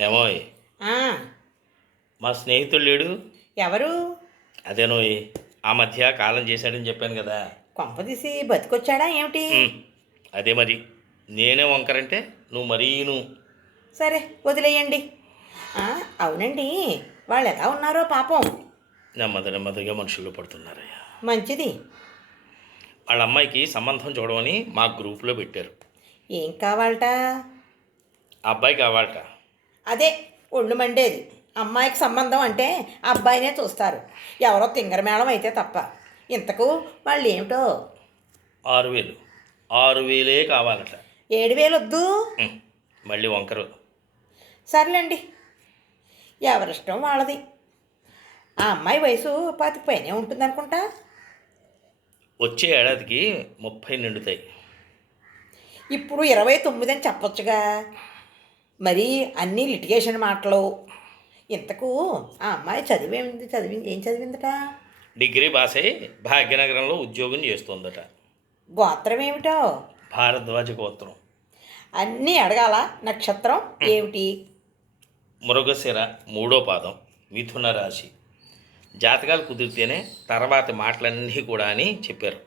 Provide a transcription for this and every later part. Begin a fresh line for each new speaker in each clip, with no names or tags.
ఏమోయ్. మా స్నేహితుడు లేడు.
ఎవరు?
అదేనోయ్ ఆ మధ్య కాలం చేశాడని చెప్పాను కదా.
కొంపదీసి బతికొచ్చాడా ఏమిటి?
అదే మరి. నేనే వంకరంటే నువ్వు మరీను.
సరే వదిలేయండి. అవునండి. వాళ్ళు ఎలా ఉన్నారో పాపం.
నెమ్మది నెమ్మదిగా మనుషుల్లో పడుతున్నారయ్యా.
మంచిది.
వాళ్ళ అమ్మాయికి సంబంధం చూడమని మా గ్రూప్లో పెట్టారు.
ఏం కావాలట?
అబ్బాయి కావాలట.
అదే ఒళ్ళు మండేది. అమ్మాయికి సంబంధం అంటే అబ్బాయినే చూస్తారు. ఎవరో తింగరమేళం అయితే తప్ప. ఇంతకు వాళ్ళు ఏమిటో?
ఆరు వేలు. ఆరు వేలే కావాలట.
ఏడు వేలు వద్దు.
మళ్ళీ వంకరు.
సర్లేండి. ఎవరిష్టం వాళ్ళది. ఆ అమ్మాయి వయసు పాతిక పైనే ఉంటుంది అనుకుంటా
వచ్చే ఏడాదికి ముప్పై నిండుతాయి
ఇప్పుడు ఇరవై తొమ్మిది అని చెప్పొచ్చుగా. మరి అన్నీ లిటిగేషన్ మాటలు. ఇంతకు ఆ అమ్మాయి చదివేమింది? చదివి ఏం చదివిందట?
డిగ్రీ పాస్ అయి భాగ్యనగరంలో ఉద్యోగం చేస్తోందట.
గోత్రం ఏమిటో?
భారద్వాజ గోత్రం.
అన్నీ అడగాల. నక్షత్రం ఏమిటి?
మృగశిర మూడో పాదం. మిథున రాశి. జాతకాలు కుదిరితేనే తర్వాతి మాటలన్నీ కూడా అని చెప్పారు.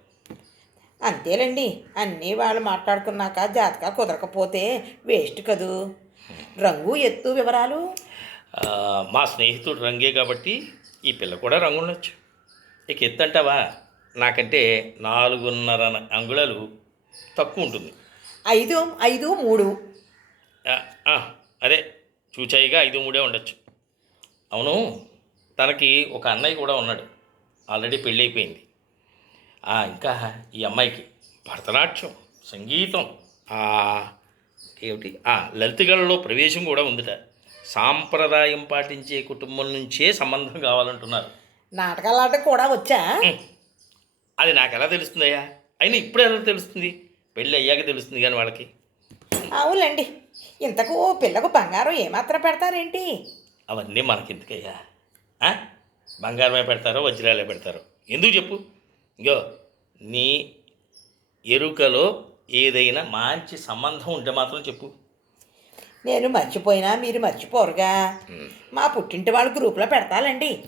అంతేలేండి. అన్నీ వాళ్ళు మాట్లాడుకున్నాక జాతక కుదరకపోతే వేస్ట్ కదూ? రంగు ఎత్తు వివరాలు?
మా స్నేహితుడు రంగే కాబట్టి ఈ పిల్ల కూడా రంగు ఉండొచ్చు ఇక ఎత్తు అంటావా? నాకంటే నాలుగున్నర అంగుళాలు తక్కువ ఉంటుంది.
ఐదు ఐదు మూడు.
అదే చూచాయిగా ఐదు మూడే ఉండొచ్చు. అవును తనకి ఒక అన్నయ్య కూడా ఉన్నాడు. ఆల్రెడీ పెళ్ళి అయిపోయింది ఆ, ఇంకా ఈ అమ్మాయికి భరతనాట్యం సంగీతం ఏమిటి? ఆ, లలితగలలో ప్రవేశం కూడా ఉందిట. సాంప్రదాయం పాటించే కుటుంబం నుంచే సంబంధం కావాలంటున్నారు.
నాటకాలాట కూడా వచ్చా.
అది నాకు ఎలా తెలుస్తుందయ్యా? అయినా ఇప్పుడు ఎలా తెలుస్తుంది? పెళ్ళి అయ్యాక తెలుస్తుంది కానీ వాళ్ళకి.
అవునండి ఇంతకు పిల్లకు బంగారం ఏమాత్రం పెడతారేంటి?
అవన్నీ మనకెందుకయ్యా? ఆ? బంగారమే పెడతారో వజ్రాలే పెడతారో? ఎందుకు చెప్పు? ఇంకో నీ ఎరుకలో ఏదైనా మంచి సంబంధం ఉంటే మాత్రం చెప్పు.
నేను మర్చిపోయినా మీరు మర్చిపోరుగా. మా పుట్టింటి వాళ్ళ గ్రూప్లో పెడతాలండి?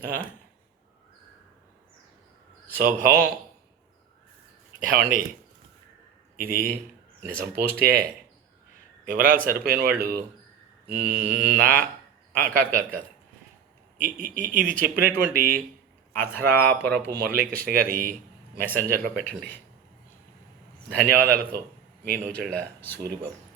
శుభం. ఏమండి ఇది నిజం పోస్టే. వివరాలు సరిపోయిన వాళ్ళు నా కాదు కాదు కాదు. ఇది చెప్పినటువంటి అధరాపురపు మురళీకృష్ణ గారి మెసెంజర్లో పెట్టండి. ధన్యవాదాలతో మీ నూజెళ్ళ సూరిబాబు.